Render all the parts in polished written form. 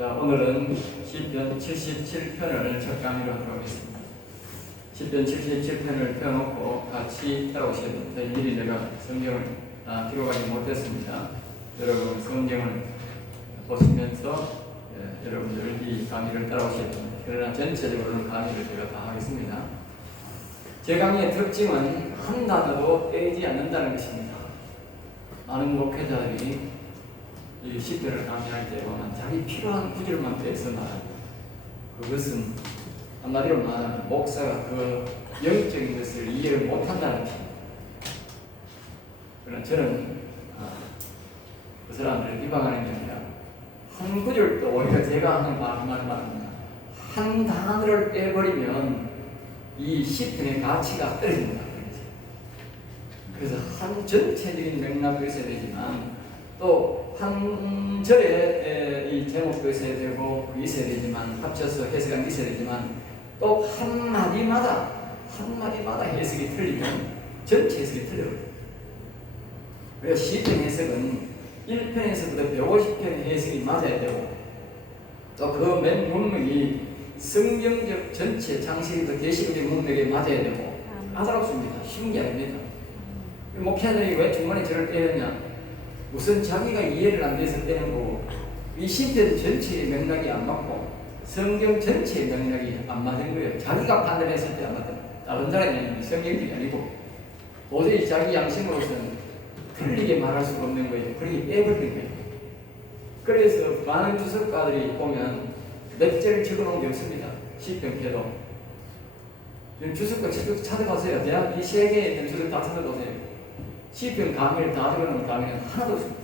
자, 오늘은 시편 77편을 첫 강의로 하도록 하겠습니다. 시편 77편을 펴놓고 같이 따라오셔야 됩니다. 미리 내가 성경을 기록하지 못했습니다. 여러분 성경을 보시면서 여러분들 이 강의를 따라오셔야 됩니다. 그러나 전체적으로는 강의를 제가 다 하겠습니다. 제 강의의 특징은 한 단어도 빼지 않는다는 것입니다. 많은 목회자들이 이 시편을 강의할 때 보면 자기 필요한 구절만 빼서 말합니다. 그것은 한마디로 말하면 목사가 그 영적인 것을 이해를 못한다는 것입니다. 그러나 저는 그 사람들을 비방하는 게 아니라 한 구절도 오히려 제가 하는 말입니다. 한 단어를 빼버리면 이 시편의 가치가 떨어진다. 그래서 한 전체적인 맥락도 있어야 되지만 또 한 절에 이 제목도 있어야 되고 있어야 되지만 합쳐서 해석은 있어야 되지만 또 한마디마다 해석이 틀리면 전체 해석이 틀려요. 그래서 시편 해석은 1편에서부터 150편 해석이 맞아야 되고 또 그 맨 문맥이 성경적 전체 장식에도 계시록의 문맥에 맞아야 되고 까다롭습니다. 쉬운 게 아닙니다. 목회자들이 왜 중간에 저를 빼느냐? 우선 자기가 이해를 안 돼서 빼는 거고 이 시편 전체의 맥락이 안 맞고 성경 전체의 맥락이 안 맞은 거예요. 자기가 판단했을 때 안 맞다. 다른 사람이 성경이 아니고 도저히 자기 양심으로서는 틀리게 말할 수가 없는 거예요. 그렇게 빼버리는 거예요. 그래서 많은 주석가들이 보면 몇 절을 적어놓은 게 없습니다. 시편께도 주석가 찾아가세요. 대학 이 세 개에 있는 주석 다 찾아보세요. 시편 강의를 다 적어놓은 강의는 하나도 없습니다.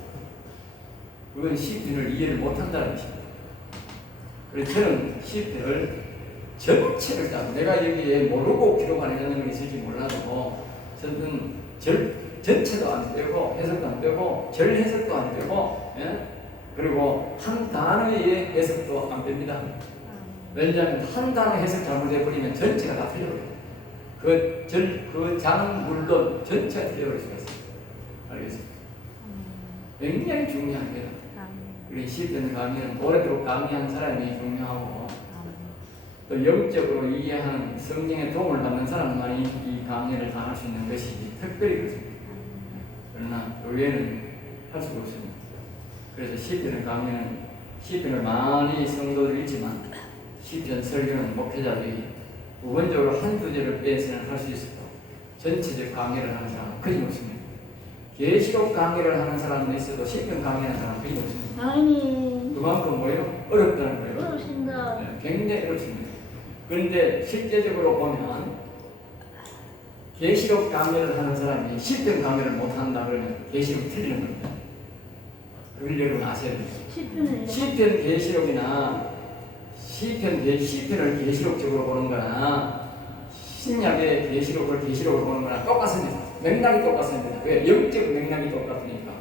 그건 시편을 이해를 못한다는 것입니다. 그래서 저는 시편을 전체를 다 내가 여기에 모르고 기록하는 게 있을지 몰라도 저는 전체도 안 빼고 해석도 안 빼고 절 해석도 안 빼고 그리고 한 단어의 해석도 안 뺍니다. 왜냐하면 한 단어 해석 잘못해버리면 전체가 다 틀려버려요. 그 장 물론 전체가 틀려버릴 수가 있어요. 알겠습니다. 굉장히 중요한 거예요. 우리 시편 강의는 오래도록 강의한 사람이 중요하고 또 영적으로 이해하는 성경에 도움을 받는 사람만이 이 강의를 다 할 수 있는 것이 특별히 그렇습니다. 그러나 그 외에는 할 수가 없습니다. 그래서 시편을 강의는 시편을 많이 성도들이 있지만 시편 설교는 목회자들이 부분적으로 한두 절을 빼서는 할 수 있어도 전체적 강의를 하는 사람은 거의 없습니다. 계시록 강의를 하는 사람은 있어도 시편 강의하는 사람은 거의 없습니다. 아니. 그만큼 뭐예요? 어렵다는 거예요. 어렵습니다. 네, 굉장히 어렵습니다. 그런데 실제적으로 보면 계시록 강의를 하는 사람이 시편 강의를 못한다 그러면 계시록이 틀리는 겁니다. 그걸 여러분 아셔야 됩니다. 시편 계시록이나 시편을 계시록적으로 보는 거나 신약의 계시록을 계시록으로 보는 거나 똑같습니다. 맥락이 똑같습니다. 왜? 영적 맥락이 똑같으니까.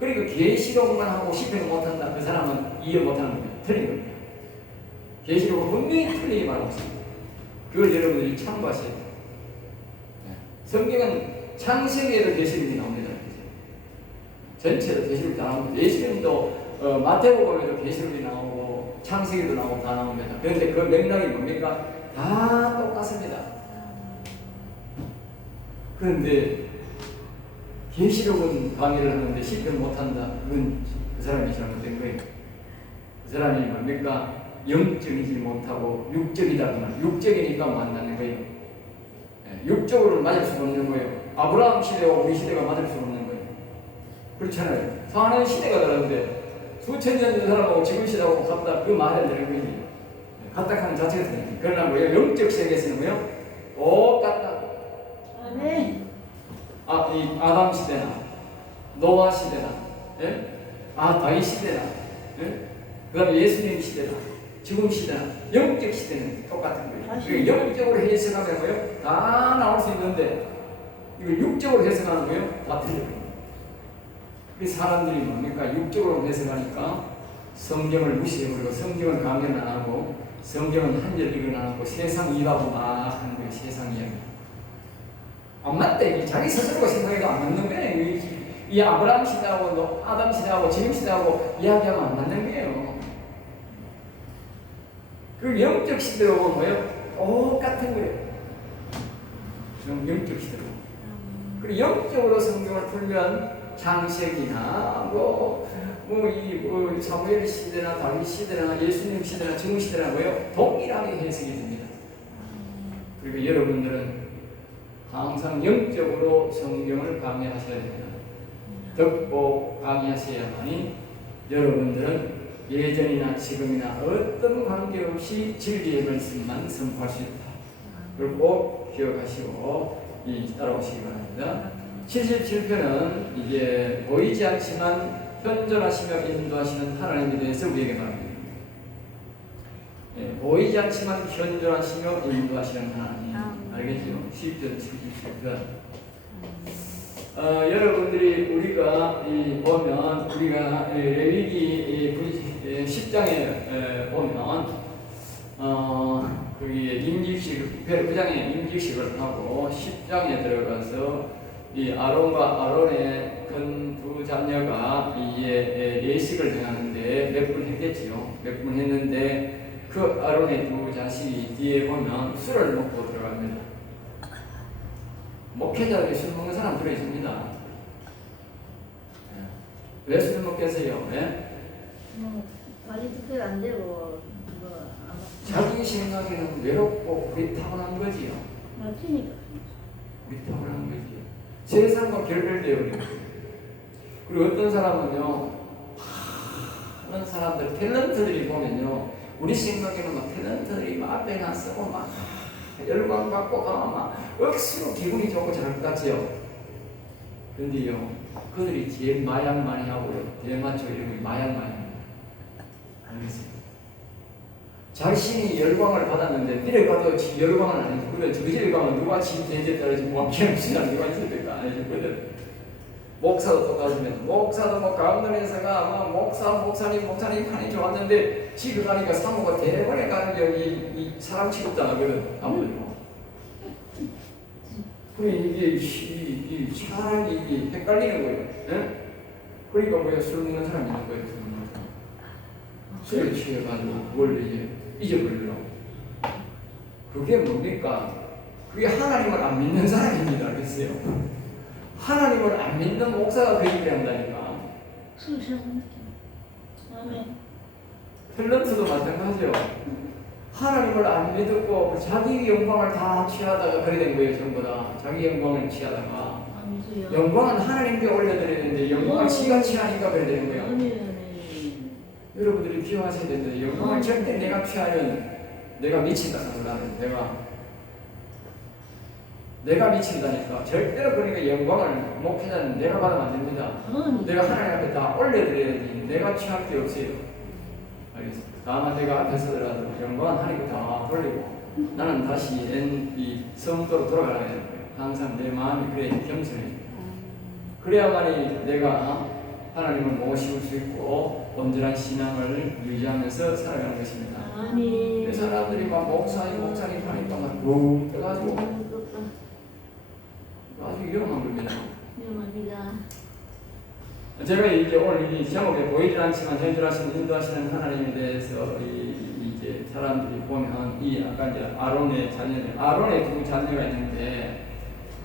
그리고 계시록만 하고 시편을 못한다. 그 사람은 이해 못하는 겁니다. 틀린 겁니다. 계시록을 분명히 틀리게 말하고 있습니다. 그걸 여러분들이 참고하셔야 돼요. 성경은 창세기에도 계시록이 나옵니다. 전체도 계시록이 다 나옵니다. 예수님도 마태복음에도 계시록이 나오고 창세기도 나오고 다 나옵니다. 그런데 그 맥락이 뭡니까? 다 똑같습니다. 그런데 계시록은 강의를 하는데 시편 못한다. 그건 그 사람이 잘못된 거예요. 그 사람이 뭡니까? 영적이지 못하고 육적이다 그러면 육적이니까 만나는 거예요. 육적으로 맞을 수가 없는 거예요. 아브라함 시대와 우리 시대가 맞을 수가 없는 거예요. 그렇잖아요. 사는 시대가 다른데 수천 년 전 사람하고 지금 시대하고 같다. 그 말이 안 되는 거예요. 같다 하는 자체가 되는 거예요. 그러나 뭐예요? 영적 세계에서는 뭐예요? 똑같다. 네. 이 아담 시대나 노아 시대나 다윗 시대나 그 다음에 예수님 시대나 지금 시대나 영적 시대는 똑같은 거예요. 영적으로 해석하면 뭐예요? 다 나올 수 있는데 이걸 육적으로 해석하는 거예요? 다 틀려요. 그 사람들이 뭡니까? 육적으로 해석하니까 성경을 무시해버리고 성경을 강연 안 하고 성경은 한 절 읽어 안 하고 세상 일하고 막 하는 거예요. 세상 이야기. 안 맞대. 자기 스스로가 생각해도 안 맞는 거예요. 이 아브라함 시대하고 아담 시대하고 지금 시대하고 이야기하면 안 맞는 거예요. 그 영적 시대로 보면 뭐예요? 똑같은 거예요. 영적 시대로. 그리고 영적으로 성경을 풀면 창세기나 사무엘 시대나 다윗 시대나 예수님 시대나 정우 시대나 뭐예요? 동일하게 해석이 됩니다. 그리고 여러분들은 항상 영적으로 성경을 강의하셔야 됩니다. 듣고 강의하셔야만이 여러분들은 예전이나 지금이나 어떤 관계없이 진리의 말씀만 선포할 수 있다. 그걸 꼭 기억하시고 따라오시기 바랍니다. 77편은 이제 보이지 않지만 현존하시며 인도하시는 하나님에 대해서 우리에게 말합니다. 보이지 않지만 현존하시며 인도하시는 하나님. 알겠죠? 10편, 77편. 여러분들이 우리가 보면 우리가 레위기 10장에 보면 거기 임직식 9장에 임직식을 하고 10장에 들어가서 이 아론과 아론의 큰 두 자녀가 이제 예식을 행하는데 몇 분 했겠지요. 몇 분 했는데 그 아론의 두 자식이 뒤에 보면 술을 먹고 들어갑니다. 목회자들이 술 먹는 사람 들어있습니다. 왜 술 먹겠어요? 관리 특별 안 되고 자기 생각에는 외롭고 고리타분한 거지요. 맞으니까. 고리타분한 거지요. 세상과 결별되어 그리고 어떤 사람은요, 하는 사람들 탤런트들이 보면요, 우리 생각에는 막 탤런트들이 막 앞에 나서고 막 열광 받고 가면 막 억수로 기분이 좋고 잘 것 같지요. 근데요, 그들이 제일 마약 많이 하고요, 대마초 이런 거 마약 많이 해요. 알겠어요? 자신이 열광을 받았는데 내려가도 열광을 안 해서 그래 저기 열광은 누가 지금 대제 따라지 뭐 그냥 무슨 누가 있을 때가 안 해주거든. 목사도 똑같습니다. 목사도 뭐 강론에서가 목사님 하니 좋았는데 지금 가니까 사모가 대번에 가는 게 사람 취급도 안 하거든. 아무도. 그래 이게 사람이 이게 헷갈리는 거예요. 예? 그러니까 뭐야 술 먹는 사람이 있는 거예요. 술을 취해가지고 그걸 이제 잊어버리려고. 그게 뭡니까? 그게 하나님을 안 믿는 사람입니다. 그랬어요. 하나님을 안 믿는 목사가 그 얘기를 한다니까. 아멘. 탤런트도 마찬가지요. 하나님을 안 믿고 자기 영광을 다 취하다가 그래 된 거예요. 전부 다 자기 영광을 취하다가 영광은 하나님께 올려드려야 되는데 영광을 지가 취하니까 그래 되는 거예요. 여러분들이 기억하셔야 되는데 영광을 절대 내가 취하면 내가 미친다는 거라는 내가 미친다니까. 절대로 그러니까 영광을 목회자는 내가 받으면 안 됩니다. 내가 하나님 앞에 다 올려드려야지. 내가 취할 게 없어요. 알겠습니다. 다만 내가 앞에 서더라도 영광은 하나님께 다 돌리고 나는 다시 이 성도로 돌아가야 되는 거예요. 항상 내 마음이 그래 겸손해져요. 그래야만이 내가 하나님을 모시고 수 있고 온전한 신앙을 유지하면서 살아가는 것입니다. 아멘. 그 사람들이 막 목사님 하니까 막 붕 떠가지고 아주 위험한 겁니다. 위험합니다. 제가 이제 오늘 이 제목에 보이지 않지만 현존하시는 인도하시는 하나님에 대해서 이제 사람들이 보면 이 아까 이제 아론의 두 자녀가 있는데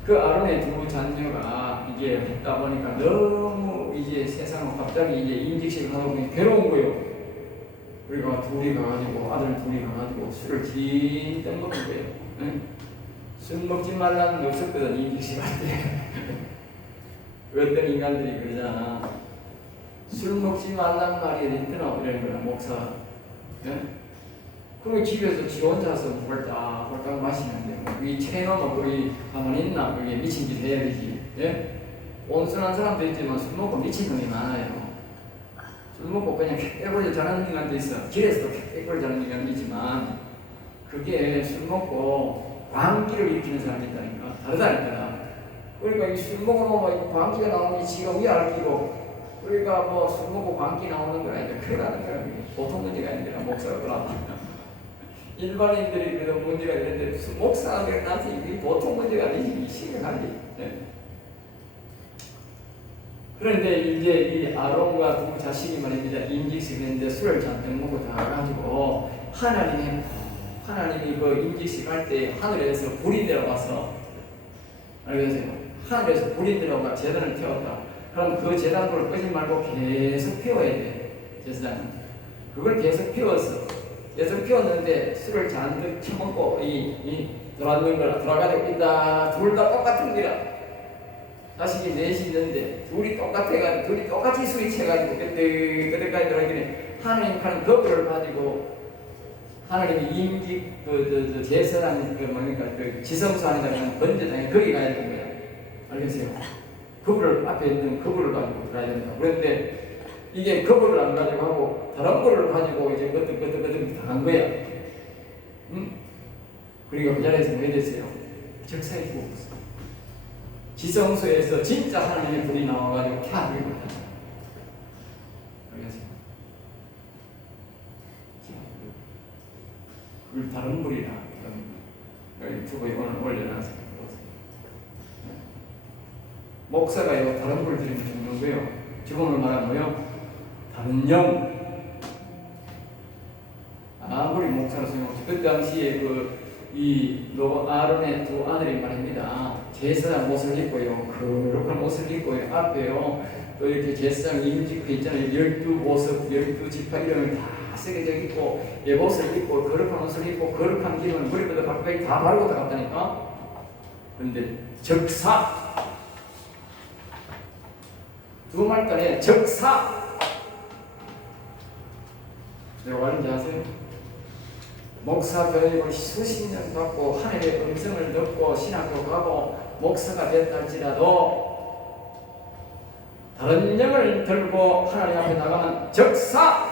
그 아론의 두 자녀가 이게 했다 보니까 너무 이제 세상은 갑자기 이제 임직식을 하다 보니 괴로운 거예요. 우리가 둘이 가가지고 아들 둘이 가가지고 술을 진짜 먹는 거예요. 응? 술 먹지 말라는 게 없었거든. 임직식 할 때. 어떤 인간들이 그러잖아. 술 먹지 말란 말이 있더나 이러는 거야 목사. 예? 그리고 집에서 지 혼자서 홀딱 마시는데 이 채너는 거기 가만히 있나? 그게 미친 짓 해야 되지. 예? 온순한 사람도 있지만 술 먹고 미친 놈이 많아요. 술 먹고 그냥 깨꼬리 자는 인간도 있어. 길에서도 깨꼬리 자는 인간도 있지만 그게 술 먹고 광기를 일으키는 사람이 있다니까. 다르다니까. 그러니까 이 술 먹으면 광기가 나오니 지가 위알 끼고 그러니까 뭐 술 먹고 광기 나오는 거라 이제 큰일 나는 거야. 보통 문제가 아니라 목사가 그러나 일반인들이 그래도 문제가 있는데 목사가 나한테 이게 보통 문제가 아니지. 심각하지. 네. 그런데 이제 이 아론과 두 자식이 말입니다. 임직식을 했는데 술을 잔뜩 먹고 나가지고 하나님이 그 임직식 할 때 하늘에서 불이 내려와서 알겠어요? 하늘에서 불이 내려와 제단을 태웠다. 그럼 그 제단불을 끄지 말고 계속 피워야 돼. 제사장은 그걸 계속 피웠어. 계속 피웠는데 술을 잔뜩 처먹고 돌아가는 걸 돌아가지고 있다. 둘 다 똑같은 거라. 자식이 넷이 있는데 둘이 똑같아가지고 둘이 똑같이 술이 채가지고 그때까지 돌아가기는 하나님 하는 거부를 가지고 하나님이 임직 제사장 그 지성소 하니까 번제장에 거기 가야 되는 거야. 알겠어요? 거부를 앞에 있는 거부를 가지고 가야 된다. 그런데 이게 거부를 안 가지고 하고 다른 거를 가지고 이제 거듭 당한 거야. 응? 그러니까 그 자리에서 뭐 됐어요? 적사에 죽었어. 지성소에서 진짜 하나님의 불이 나와가지고 캬 죽이고 있다. 알겠어요? 그걸 다른 불이라 유튜브에 오늘 올려놨어요. 목사가요 다른 불 들이면 죽는 거예요. 지금으로 말하면 뭐요? 다른 영. 아무리 목사로 소용없이 그 당시에 아론의 두 아들이 말입니다. 제사장 옷을 입고요. 그런 옷을 입고요. 앞에요. 또 이렇게 제사장 임직표 있잖아요. 12모습, 12지파 이름을 다 새겨져 있고 예옷을 입고 거룩한 옷을 입고 거룩한 기름을 머리부터 발까지 다 바르고 다 갔다니까. 그런데 적사 두 말단에 적사 내가 말인지 아세요? 목사 교육을 수십 년 받고 하나님의 음성을 듣고 신학교 가고 목사가 됐다 할지라도 다른 영을 들고 하나님 앞에 나가면 적사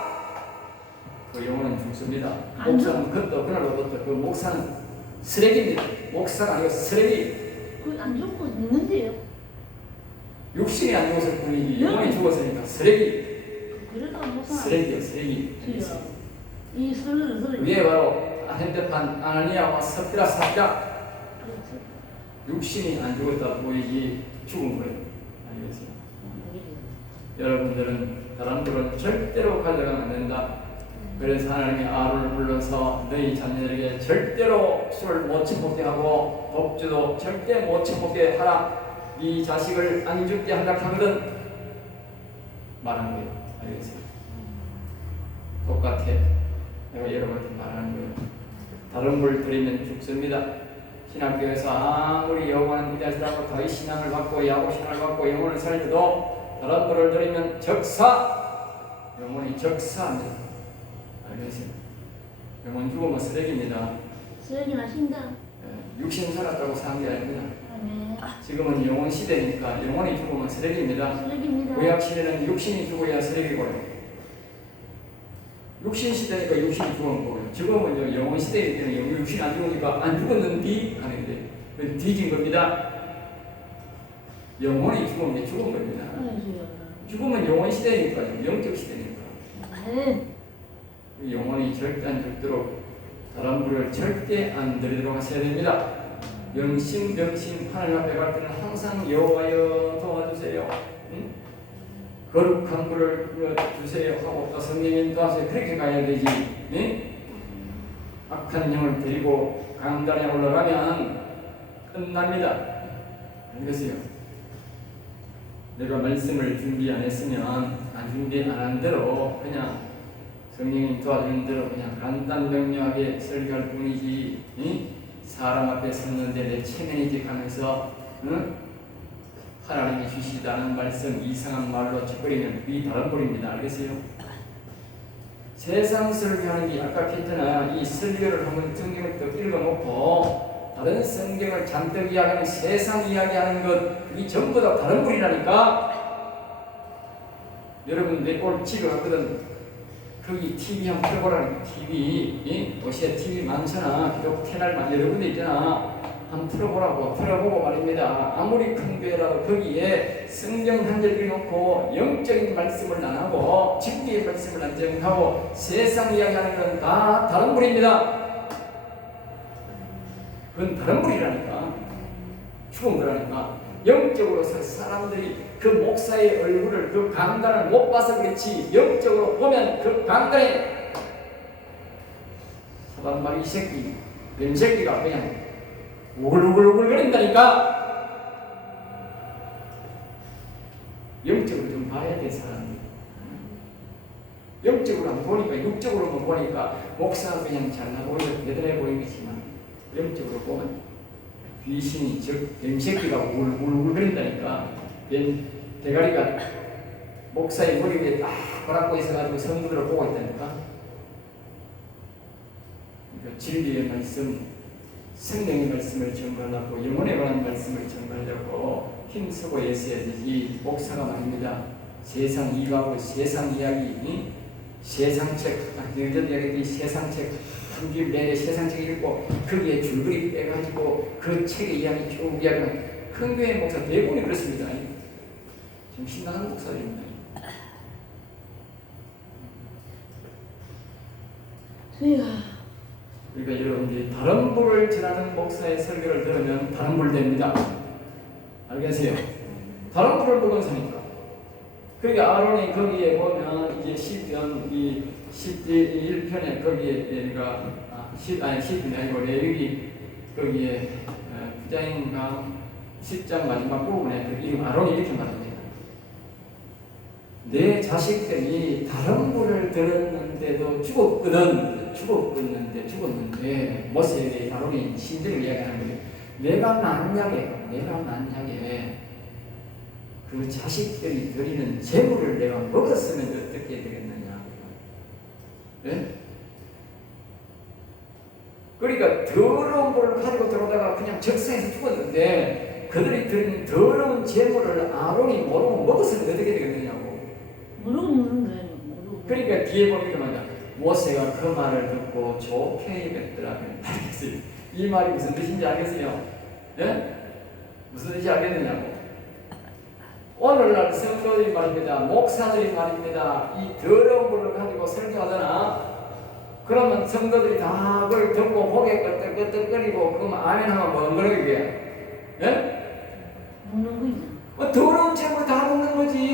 그 영혼은 죽습니다. 목사는 그날로부터 그 목사는 쓰레기입니다. 목사가 아니고 쓰레기. 그 안 죽고 있는데요. 육신이 안 죽었을 뿐이지 영혼이 죽었으니까 쓰레기. 그래도 목사 쓰레기요 쓰레기. 이 설을 위에 바로 핸드판 아나니아와 삽비라 육신이 안 죽었다 보이지 죽은 거예요. 알겠어요? 여러분들은 다른 불은 절대로 가져가면 안 된다. 그래서 하나님이 아론을 불러서 너희 자녀들에게 절대로 술을 못 처먹게 하고 독주도 절대 못 처먹게 하라. 이 자식을 안 죽게 한다 하거든 말한 거예요. 알겠어요? 똑같아. 내가 여러분한테 말하는 거예요. 다른 물 들이면 죽습니다. 신학교에서 아무리 여호와는 위대하시다고 다윗 신앙을 받고 야곱 신앙을 받고 영혼을 살려도 다른 물을 들이면 적사 영혼이 적사합니다. 알겠어요? 영혼 죽으면 쓰레기입니다. 쓰레기나 신다. 육신 살았다고 사는 게 아닙니다. 네. 지금은 영혼 시대니까 영혼이 죽으면 쓰레기입니다. 쓰레기입니다. 구약 시대는 육신이 죽어야 쓰레기고요. 육신 시대니까 육신이 죽은 거고요. 지금은 영혼 시대이기 때문에 육신이 안 죽으니까 안 죽었는디 하는데 그건 뒤진 겁니다. 영혼이 죽으면 죽은 겁니다. 죽으면 영혼 시대니까요. 영적 시대니까. 네. 영혼이 절대 안 죽도록 다른 불을 절대 안 들이도록 하셔야 됩니다. 명심 하나님 앞에 갈 때는 항상 여호와여 도와주세요. 응? 거룩한 불을 주세요 하고 또 성령님 도와주세요. 그렇게 가야 되지. 응? 악한 영을 데리고 강단에 올라가면 끝납니다. 알겠어요? 내가 말씀을 준비 안 했으면 준비 안 한 대로 그냥 성령님 도와주는 대로 그냥 간단 명료하게 설교할 뿐이지 응? 사람 앞에 섰는데 내 체면이지 하면서 응? 하나님이 주시다는 말씀 이상한 말로 짓거리는 이 다른 불입니다. 알겠어요? 세상 설교하는 게 아까 했잖아. 이 설교를 한번 성경을 또 읽어놓고 다른 성경을 잔뜩 이야기하는 세상 이야기하는 것 이 전부 다 다른 불이라니까. 여러분 내 올 집에 갔거든. 거기 TV 한번 틀어보라는 TV 옷에 TV 많잖아. 기독 채널 여러 군데 있잖아. 한번 틀어보라고. 틀어보고 말입니다. 아무리 큰 교회라도 거기에 성경 한 절 읽어놓고 영적인 말씀을 안 하고 진리의 말씀을 안 전하고 세상 이야기하는 건 다 다른 불입니다. 그건 다른 불이라니까. 죽은 거라니까. 영적으로서 사람들이 그 목사의 얼굴을, 그 강단을 못 봐서 그렇지 영적으로 보면 그 강단에 사단마귀 이 새끼, 뱀새끼가 그냥 우글우글우글 거린다니까. 영적으로 좀 봐야 돼, 사람들이. 영적으로 보니까, 육적으로만 보니까 목사가 그냥 잘나 보이고 대단해 보이겠지만 영적으로 보면 귀신이, 즉 뱀새끼가 우글우글 거린다니까. 대가리가 목사의 머리 위에 딱 걸어갖고 있어가지고 성도들을 보고 있다니까. 그러니까 진리의 말씀, 성령의 말씀을 전가하고 영혼에 관한 말씀을 전가하려고 힘쓰고 애써야 되지. 목사가 말입니다. 세상 이가고 세상 이야기, 세상 책, 여전 이야기 세상 책 한 길 내내 세상 책 읽고 거기에 줄거리 빼가지고 그 책의 이야기 쭉 이야기하는 큰 교회 목사 대부분이 그렇습니다. 지금 신나는 목사들입니다. 그러니까 여러분들이 다른 불을 전하는 목사의 설교를 들으면 다른 불 됩니다. 알겠어요? 다른 불을 먹은 사니까. 그러니까 아론이 거기에 보면 이제 시편 이 11편에 거기에 얘가 10편이 아니고 레위기 거기에 부자인가 10장 마지막 부분에 그 이름 아론이 이렇게 말합니다. 내 자식들이 다른 불을 들었는데도 죽었는데 모세에게 아론이 신들을 이야기하는 거예요. 내가 만약에 그 자식들이 드리는 재물을 내가 먹었으면 어떻게 되겠느냐. 네? 그러니까 더러운 불을 가지고 들어오다가 그냥 적상에서 죽었는데 그들이 드리는 더러운 재물을 아론이 모르고 먹었으면 어떻게 되겠느냐고. 모르는 거예요. 그러니까 뒤에 보면 말이야. 모세가 그 말을 듣고 좋게 여겼더라면 알겠어요. 이 말이 무슨 뜻인지 알겠어요? 예? 무슨 뜻인지 알겠느냐고. 오늘날 성도들이 말입니다. 목사들이 말입니다. 이 더러운 불을 가지고 설교하잖아. 그러면 성도들이 다 그걸 듣고 고개 끄덕끄덕거리고 그러면 아멘 하면 뭔 거예요 이게? 예? 먹는 거죠. 더러운 재물 다 먹는 거지.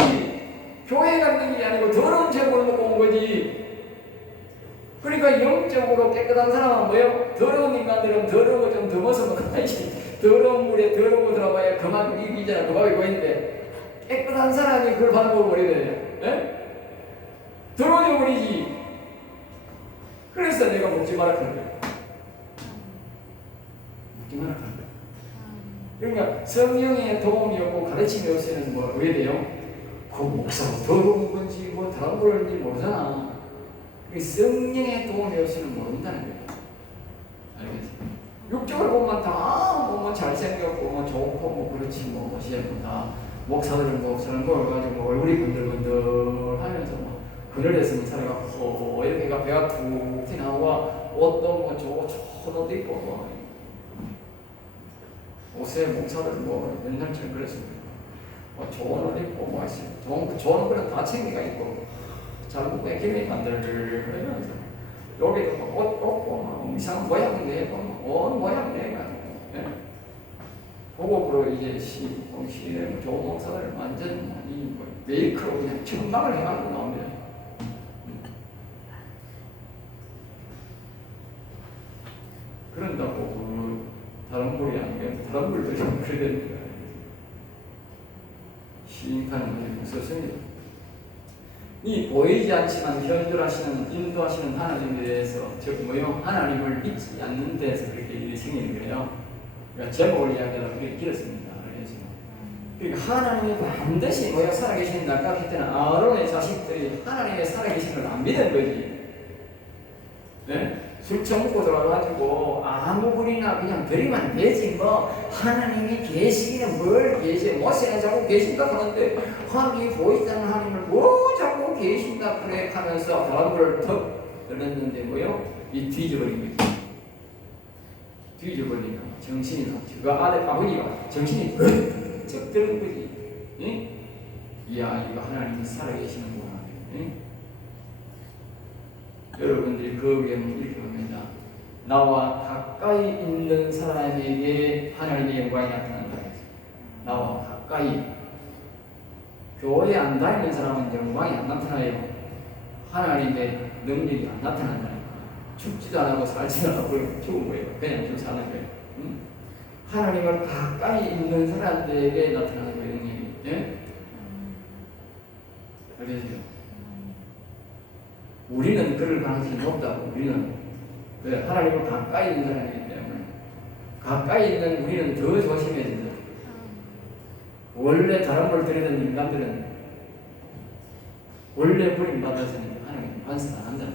교회 가는 게 아니고 더러운 재물을 먹고 온 거지. 그러니까 영적으로 깨끗한 사람은 뭐예요? 더러운 인간들은 더러운 거 좀 더 먹으면 그만이지. 더러운 물에 더러운 거 들어가야 그만큼 이기잖아. 그만이 보이는데 깨끗한 사람이 그걸 받고 버려야 돼요. 예? 더러워져 버리지. 그래서 내가 먹지 마라 그런 거야. 먹지 마라 그런 거야. 그러니까 성령의 도움이 없고 가르침이 없으면 뭐 왜 돼요? 그 목사가 더러운 건지 뭐 다른 건지 모르잖아. 성령의 도움이 없이는 모른다는 거예요. 알겠어요? 육적으로 보면 다 뭐 잘생겼고 뭐 좋고 뭐 그렇지 뭐 멋있고 다 목사들은 뭐 저런 걸 가지고 얼굴이 건들건들 하면서 뭐 그늘에서 살아가 이렇게 배가 툭 튀나와 옷도 뭐 좋은 옷 입고 뭐 옷에 목사들 뭐 옛날처럼 그랬습니다. 뭐 좋은 옷 입고 뭐 좋은 거는 다 챙기가 있고 잘못 뺏기면 만들면서 여기도 뭐 옷 없고 뭐 이상한 모양인데 옷 모양인데 그거 이제 시내 좋은 목사들 완전 이 메이크로 그냥 청망을 해가지고 나옵니다. 그런다고 그 다른 불이 아니면 다른 불들이 그래야 됩니다. 시인판은 없었습니다. 이 보이지 않지만 현존하시는 인도하시는 하나님에 대해서 즉 뭐요? 하나님을 믿지 않는 데서 그렇게 일이 생기는 거예요. 그러니까 제목을 이야기하다 그렇게 길었습니다. 그러니까 하나님이 반드시 뭐요? 살아계신다. 아까 했잖아. 아론의 자식들이 하나님의 살아계신 걸 안 믿은 거지. 네? 술 처먹고 들어와가지고 아무 불이나 그냥 드리면 되지 뭐 하나님이 계시기는 뭘 계시 모세는 자꾸 계신다 하는데 하나님이 보이잖아. 하나님을 뭐 자꾸 계신다 그래 하면서 바람을 턱 들었는데 뭐요? 이 뒤져버린 거지. 뒤져버리니까 정신이 나지. 그 아버지가 정신이 쩍 들은 거지. 응? 이야 이거 하나님이 살아계시는구나. 응? 여러분들이 그 위에는 이렇게 봅니다. 나와 가까이 있는 사람에게 하나님의 영광이 나타난다. 나와 가까이 교회 안 다니는 사람은 영광이 안 나타나요. 하나님의 능력이 안 나타난다니까. 죽지도 안 하고 살지도 않고 죽은 거예요. 그냥 좀 사는 거예요. 하나님을 가까이 있는 사람들에게 나타나는 거예요. 능력이. 예? 알겠죠? 우리는 그럴 가능성이 높다고. 우리는 하나님을 가까이 있는 사람이기 때문에 가까이 있는 우리는 더 조심해야 된다. 원래 다른 걸 들이던 인간들은 원래 버림 받았으니까 하나님 반성 안 한다.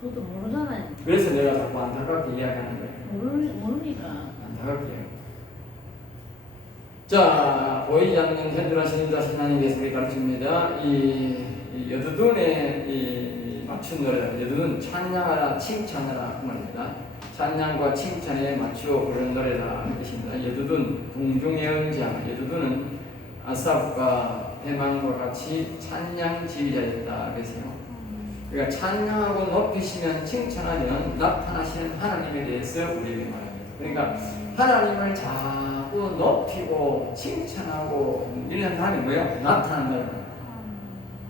그것도 모르잖아요. 그래서 내가 자꾸 안타깝게 이야기하는 거예요. 모르니까. 안타깝게. 자, 보이지 않는 현존하시는 자신 하나님께서 우리 가르칩니다. 이 여두둔의 이 맞춘 노래다. 여두둔 찬양하라 칭찬하라 그 말입니다. 찬양과 칭찬에 맞추어 부르는 노래다 그 뜻입니다. 여두둔 동중의 은자. 여두둔은 아삽과 해만과 같이 찬양 지휘자였다 그랬어요. 그러니까 찬양하고 높이시면 칭찬하면 나타나시는 하나님에 대해서 우리에게 말합니다. 그러니까 하나님을 자꾸 높이고 칭찬하고 이런 하나님이 뭐예요? 나타난다는 거예요.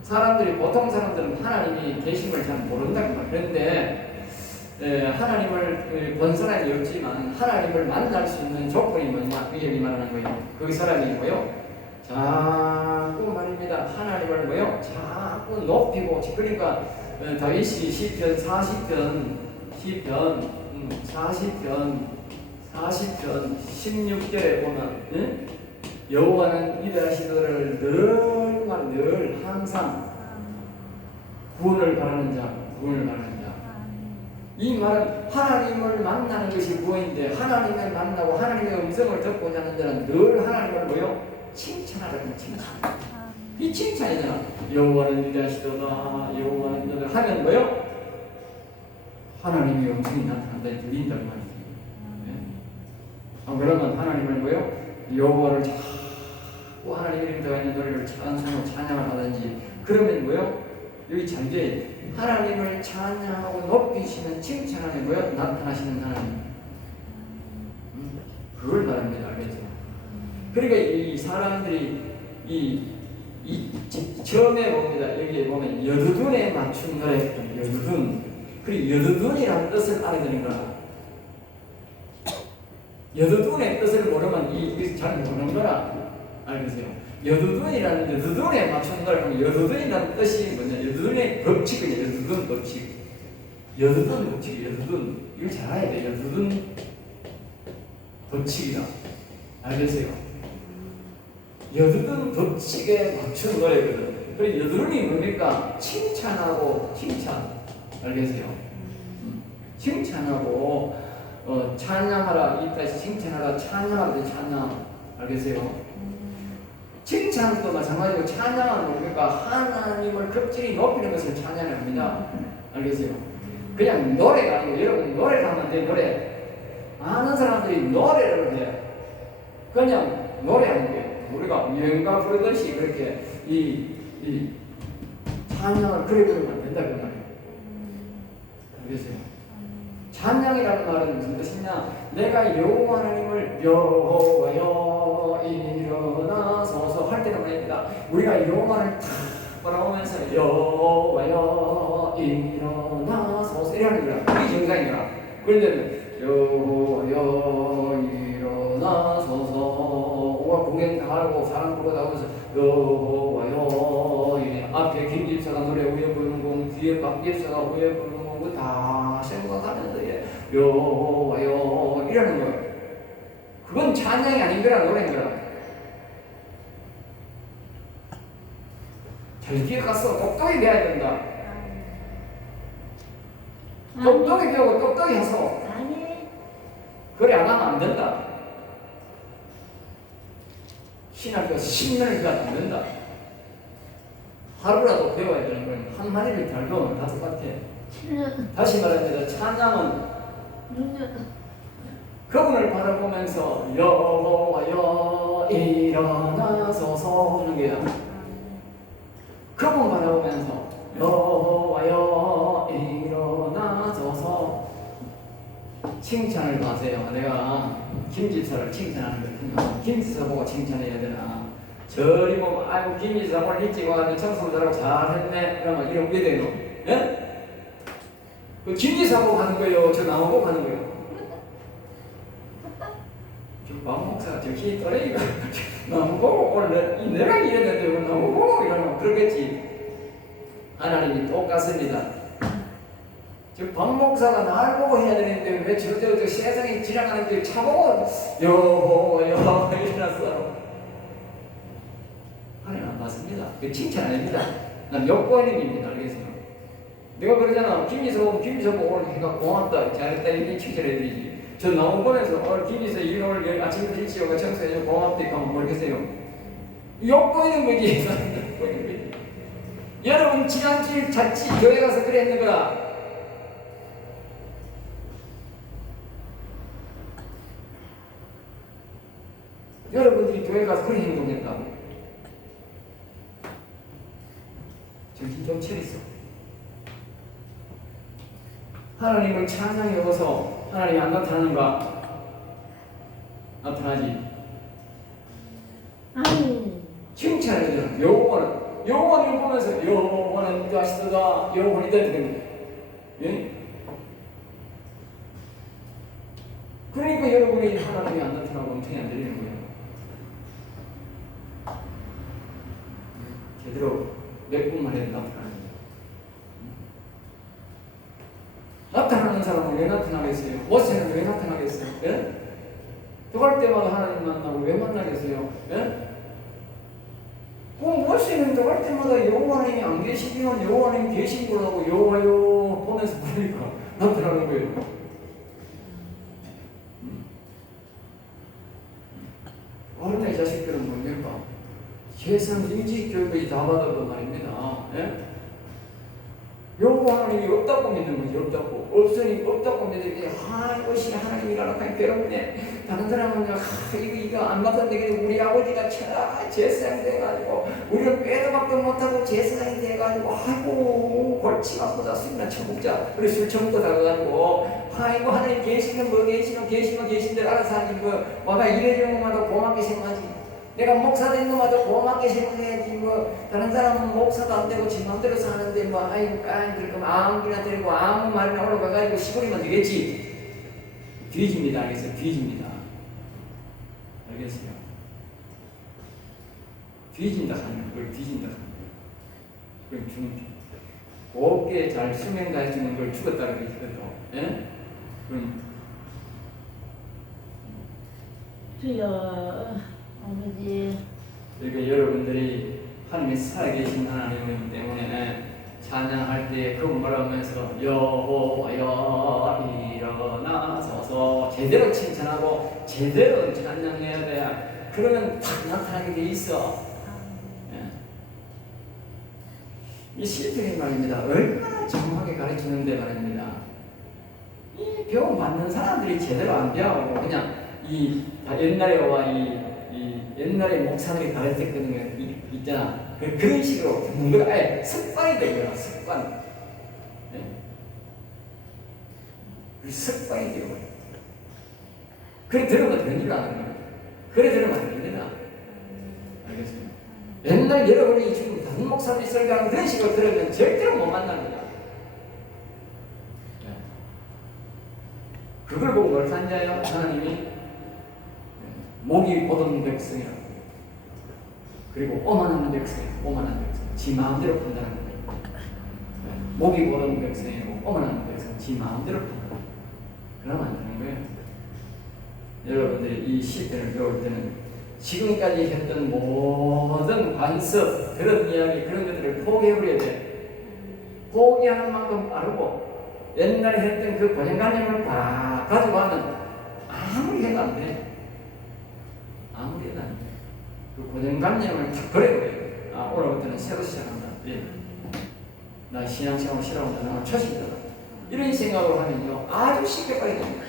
사람들이 보통 사람들은 하나님이 계심을 잘 모른다는 거예요. 그런데 하나님을 본 사람이 없지만 하나님을 만날 수 있는 조건이 뭐냐? 그게 말하는 거예요. 그 사람이 뭐예요? 자꾸 말입니다. 하나님을 뭐예요? 자꾸 높이고 그러니까 다윗이 시편 40편 16절에 보면 여호와는 위대하시도를 늘 항상 구원을 바라는 자. 이 말은 하나님을 만나는 것이 구원인데 하나님을 만나고 하나님의 음성을 듣고자 하는 자는 늘 하나님을 뭐요? 칭찬하라는 칭찬. 이 칭찬이잖아. 여호와는 위대하시도다. 여호와는 위대하다 하면 뭐요? 하나님의 음성이 나타난다. 들린다는 말이에요. 그러면 하나님을 뭐요? 여호와를 자꾸 하나님의 이름 들어가 있는 노래를 찬송하고 찬양을 하든지 그러면 뭐요? 여기 잘 돼. 하나님을 찬양하고 높이시는 칭찬하는 뭐요? 나타나시는 하나님. 그걸 말합니다. 알겠죠? 그러니까 이 사람들이 처음에 봅니다. 여기에 보면 여두둔에 맞춘 노래, 여두둔. 그리고 여두둔이라는 뜻을 알아들은 거라. 여두둔의 뜻을 모르면 이게 잘 모르는 거라. 알겠어요? 여두둔에 맞춘 노래. 여두둔이라는 뜻이 뭐냐? 여두둔의 법칙이에요. 여두둔 법칙. 여두둔 법칙. 여두둔. 이걸 잘 알아야 돼요. 여두둔 법칙이다. 알겠어요? 여두둔 법칙에 맞춘 노래거든. 그리고 여두둔이 뭡니까? 칭찬하고 칭찬. 알겠어요? 칭찬하고 찬양하라. 이따시 칭찬하라. 찬양하라. 찬양. 알겠어요? 칭찬도 마찬가지고 찬양은 뭡니까? 하나님을 극진히 높이는 것을 찬양합니다. 알겠어요? 그냥 노래가 아니고 여러분 노래를 하면 돼. 노래. 아는 사람들이 노래를 해. 그냥 노래하는 거예요. 우리가 여행가 부르듯이 그렇게 이 찬양을 그래 부르면 안 된다 그 말이에요. 알겠어요? 찬양이라는 말은 무슨 뜻이냐? 내가 여호와 하나님을 여호와여 일어나소서 할 때는 말입니다. 우리가 여호와를 탁 바라보면서 여호와여 일어나소서 이러는 거야. 이게 정상이야. 그런데 여호와여 일어나소서 공연 다 하고 사람 보고 나오면서 여호와여 앞에 김집사가 노래 우여 부르는 거 뒤에 박집사가 우여 부르는 거 다 생각하면서 여호와여 이러는 거예요. 그건 찬양이 아닌 거라 노래인 거라. 잘 기억했어. 똑똑히 배워야 된다. 똑똑히 배우고 똑똑히 해서 그래 안 하면 안 된다. 신학교 10년을 배워도 안 된다. 하루라도 배워야 되는 건 한 마디를 잘 배우면 다 똑같아. 다시 말합니다. 찬양은 그분을 바라보면서 여호와여 일어나소서 하는 거야. 그분 바라보면서 여호와여 일어나소서 칭찬을 하세요. 내가 김지사를 칭찬하는 거거든요. 김지사 보고 칭찬해야 되나? 저리 보면 아이고 김지사 오늘 일찍 와가지고 청소를 잘하고 잘했네. 그러면 이런 게 되노? 예? 그 김지사 보고 하는 거예요. 저 나보고 하는 거예요. 저 박목사 저기 또래이가 나보고 오늘 내가 이랬는데 왜 나보고 이러나 그러겠지. 하나님이 똑같습니다. 저 박목사가 날 보고 해야 되는데 왜 저 세상에 지나가는데 차보고 여호 이러났어. 하나님 안 받습니다. 그 칭찬 아닙니다. 난 욕보임입니다. 알겠어요? 내가 그러잖아. 김희서 오늘 해가 고맙다 잘했다 이렇게 칭찬해드리지. 저 나온 거에서 김희서 오늘 아침부터 일찍 청소해서 고맙다 하면 모르겠어요. 욕보이는 거지. 여러분 지난주일 자칫 교회 가서 그랬는 거라. 여러분들이 교회 가서 그런 행동했다고. 정신 좀 차리소. 하나님을 찬양해 어서 하나님이 안 나타나는가? 나타나지. 아니. 칭찬해줘요. 여호와를 보면서 여호와는 자시다 여호와는 이랬거든요. 예? 그러니까 여러분이 하나님이 안 나타나고 엄청이 안 들리는 거예요. 제대로 몇 분만 해도 나타나는 거예요. 나타나는 사람은 왜 나타나겠어요? 모세는 왜 나타나겠어요? 예? 들어갈 때마다 하나님 만나고 왜 만나겠어요? 예? 모세는 들어갈 때마다 여호와님이 안 계시면 여호와님 계신 거라고 여호와요 보면서 보니까 나타나는 거예요. 어른의 이 자식들은 뭡니까? 세상 인지 교육까지 다 받아도 말입니다. 예? 여호와 하나님이 없다고 믿는 거지. 없다고. 없으니 없다고 믿는데 이것이 하나님이라고 하니 괴롭네. 다른 사람은 이거 안 받아도 되겠는데 우리 아버지가 제사장이 돼가지고 우리는 빼도밖에 못하고 제사장이 돼가지고 아이고 골치가 보다 술이나 처먹자. 우리 술 처먹고 다가가지고 아이고 하나님 계시면 뭐 계시면 계신 대로 알아서 하지 뭐 와가 이래주는 것마다 고맙게 생각하지. 내가 목사 된 것마다 고맙게 생각해야지 뭐 다른 사람은 목사도 안 되고 지 맘대로 사는데 뭐 아이고 그럼 아무기나 들고 아무 말이나 올라가가지고 시골이면 되겠지. 뒤집니다. 알겠어요? 뒤집니다. 알겠어요? 뒤진다 하는 걸 뒤진다 하는 걸 그럼 죽는 곱게 잘 수명 다해주는 걸 죽었다고 그러거든. 예? 그럼 주여 아버지. 그러니까 여러분들이 하나님이 살아계신 하나님이기 때문에 찬양할 때 그 말하면서 여호와여 일어나서서 제대로 칭찬하고 제대로 찬양해야 돼. 그러면 딱 나타나게 돼 있어. 예. 이 실패의 말입니다. 얼마나 정확하게 가르치는데 말입니다. 이 배움 받는 사람들이 제대로 안 배우고 그냥 이 옛날에와 이 옛날에 목사들이 가르쳤거든요. 있잖아. 그런 식으로 뭔가 아예 습관이 되고요. 습관. 네? 그 습관이 되고요. 그래 들으면 되니까 하는 거예요. 그래 들으면 안 됩니다. 알겠습니다. 옛날 여러분이 지금 다른 목사들이 설교하는 그런 식으로 들으면 절대로 못 만납니다. 네. 그걸 보고 뭘 산자요? 하나님이 목이 곧은 백성이라고. 그리고 오만한 백성이라고. 오만한 백성. 지 마음대로 판단하는 거예요. 목이 곧은 백성이라고. 오만한 백성. 지 마음대로 판단하는 거예요. 그러면 안 되는 거예요. 여러분들이 이 시편을 배울 때는 지금까지 했던 모든 관습, 그런 이야기, 그런 것들을 포기해버려야 돼. 포기하는 만큼 빠르고 옛날에 했던 그 고정관념을 다 가지고 하면 아무리 해도 안 돼. 아무리 해도 안 돼. 그 고정관념을 다 버려버려요. 오늘부터는 새로 시작한다. 예. 나 신앙생활 싫어한다. 나 초심이다. 이런 생각으로 하면요. 아주 쉽게 빠르게 됩니다.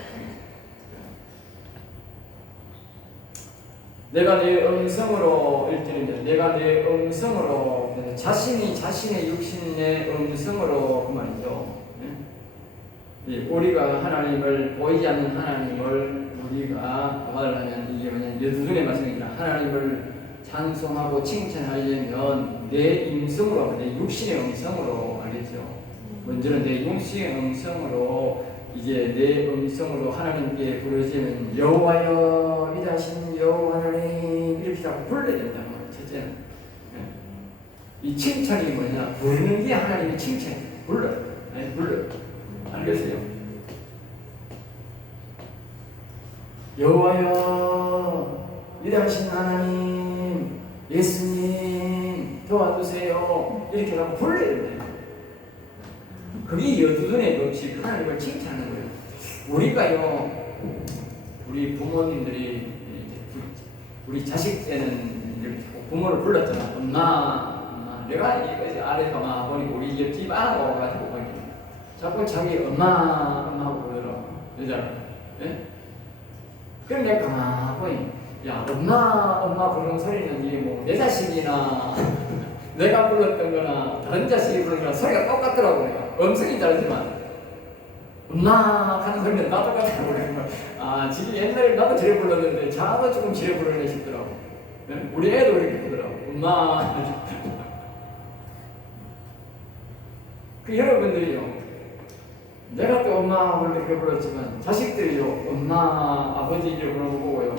내가 내 음성으로 일주일에 내가 내 음성으로 자신이 자신의 육신의 음성으로 그 말이죠. 네? 우리가 하나님을 보이지 않는 하나님을 우리가 말하면 이게 뭐냐 여두둔의 말씀이니까 하나님을 찬송하고 칭찬하려면 내 음성으로 내 육신의 음성으로 알겠죠. 먼저는 내 육신의 음성으로 이제 내 음성으로 하나님께 부르짖는 여호와여 위대하신 여호와 하나님 이렇게 자꾸 불러야 된다는 거예요. 첫째는 이 칭찬이 뭐냐 부르는 게 하나님의 칭찬 불러요. 불러요. 알겠어요? 여호와여 위대하신 하나님 예수님 도와주세요 이렇게 하고 불러야 된다. 그게 여두둔의 법칙 하나님을 칭찬하는 거예요. 우리가요 우리 부모님들이 우리 자식 때는 이렇게 부모를 불렀잖아. 엄마 내가 이거 아래 가만 보니까 우리 옆집 아가 가지고 보니까 자꾸 자기 엄마 하고 그러더라. 여자를. 예? 그럼 내가 가만 보니 야 엄마 그러는 소리는 이게 뭐 내 자식이나 내가 불렀던 거나 다른 자식이 부르는 거나 소리가 똑같더라고요. 음성이 다르지만 엄마 하는 소리는 나도 같다고 그러는 거야. 아 지금 옛날에 나도 저래 불렀는데 자도 조금 저래 부르네 싶더라고. 예? 우리 애도 그렇게 부르더라고. 엄마 그 여러분들이요 내가 또 엄마 그렇게 불렀지만 자식들이요 엄마 아버지 이렇게 부르는 거 보고요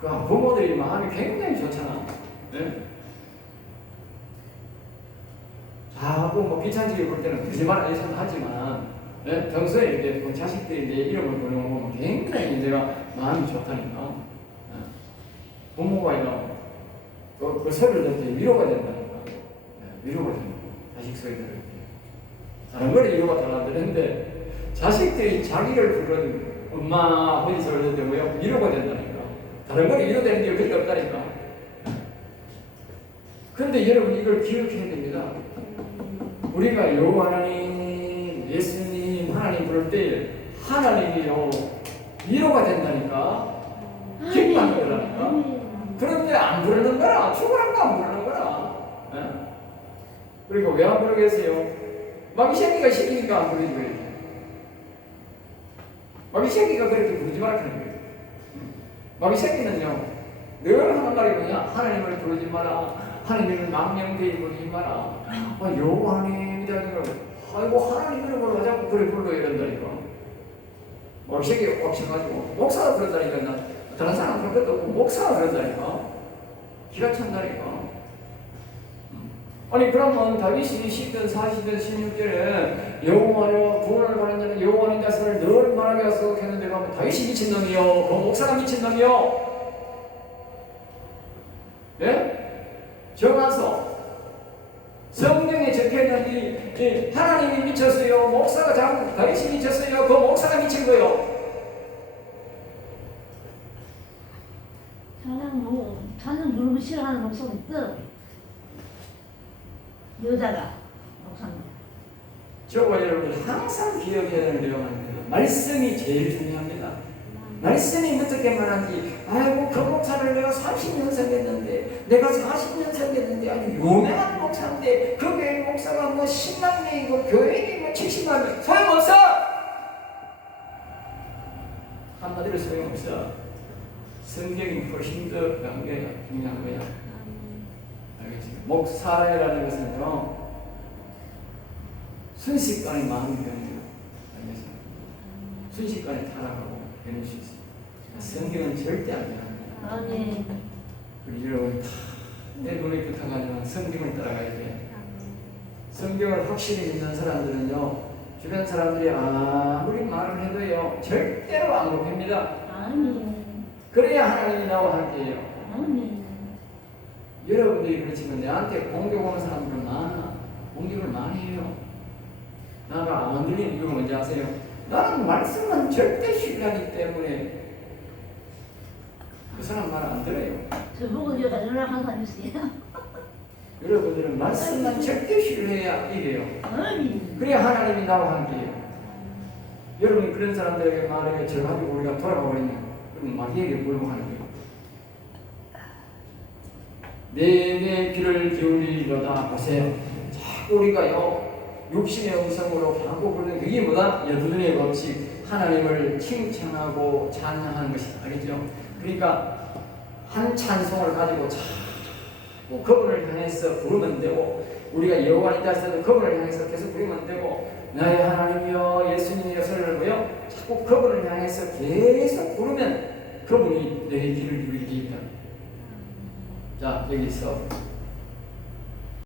그 부모들이 마음이 굉장히 좋잖아. 네? 자꾸 뭐 귀찮게 볼 때는 거짓말 안 해서는 하지만 네? 평소에 이렇게 그 자식들이 내 이름을 부르는 거 보면 굉장히 내가 마음이 좋다니까. 네? 부모가 그 소리를 듣을 때 위로가 된다니까. 네? 위로가 된다. 자식 소리 들을 때 다른 거는 위로가 잘 안 되는데 자식들이 자기를 부르는 엄마 아버지 소리를 듣을 때 위로가 된다니까. 다른 거는 위로되는 게 그렇게 없다니까. 그런데 여러분 이걸 기억해야 됩니다. 우리가 여호와 하나님, 예수님, 하나님 부를 때 하나님이요 위로가 된다니까. 기뻐하는 거라니까. 그런데 안 부르는 거라. 죽으라고 안 부르는 거라. 네? 그리고 왜 안 부르겠어요? 마귀 새끼가 시키니까 안 부르는 거예요. 마귀 새끼가 그렇게 부르지 말라는 거예요. 마귀 새끼는요 늘 하는 말이 뭐냐 하나님을 부르지 마라. 하나님을 망명되이 부르지 마라. 여호와 하나님이라는 걸 아이고 하나님 이름으로 하자고 그래 불러 이런다니까. 마귀 새끼가 꽉 쳐가지고 목사가 그런다니까. 다른 사람 그런 것도 없고 목사가 그런다니까. 기가 찬다니까. 아니 그러면 다윗이 10년 40년 16절에 여호와여 구원을 바라는 자는 여호와의 자손을 늘 말하게 하소서 했는데 가면 다윗이 미친놈이요 그 목사가 미친놈이요. 예? 정하소. 성경에 적혀있는 이 하나님이 미쳤어요 목사가 다윗이 미쳤어요 그 목사가 미친 거요. 자는 부르기 싫어하는 목소리 있어. 여자가 목사님. 저와 여러분들 항상 기억해야 되는 내용입니다. 말씀이 제일 중요합니다. 말씀이 어떻게 말하는지 아이고 그 목사를 내가 30년 섬겼는데 내가 40년 섬겼는데 아주 유명한 목사인데 그 교회 목사가 뭐 10만 명이고 교회이 뭐 70만 명 소용없어. 한마디로 소용없어. 성경이 훨씬 더 중요한 거야. 알겠습니다. 목사라는 것은요 순식간에 마음이 변해요. 알겠습니다. 순식간에 타락하고 변할 수 있어요. 성경은 절대 안 변합니다. 아니. 우리 여러분 내 눈에 붙어가지고 성경을 따라가야 돼. 성경을 확실히 믿는 사람들은요 주변 사람들이 아무리 말을 해도요 절대로 안 먹힙니다. 아니. 그래야 하나님이 나와 함께해요. 아니. 여러분들이 그렇지만 내한테 공격 오는 사람들은 많아. 공격을 많이 해요. 나가 안 들리는 이유가 뭔지 아세요? 나는 말씀만 절대 신뢰하기 때문에 그 사람 말 안 들어요. 저보고 연락한 사람 있어요? 여러분들은 말씀만 절대 신뢰해야 이래요. 아니. 그래야 하나님이 나와 함께해요. 여러분이 그런 사람들에게 말해 저 가지고 우리가 돌아가 버리면 그럼 마귀에게 불복하는 거예요. 내 귀를 기울이려다 보세요. 자꾸 우리가요 욕심의 음성으로 하고 부르는 그게 뭐다? 여두둔의 법칙, 하나님을 칭찬하고 찬양하는 것이다. 알겠죠? 그러니까 한 찬송을 가지고 자꾸 그분을 향해서 부르면 되고, 우리가 여호와를 있다 할 때도 그분을 향해서 계속 부르면 되고, 나의 하나님이여 예수님이여 설레고요, 자꾸 그분을 향해서 계속 부르면 그분이 너의 길을 누리게 있다. 자, 여기서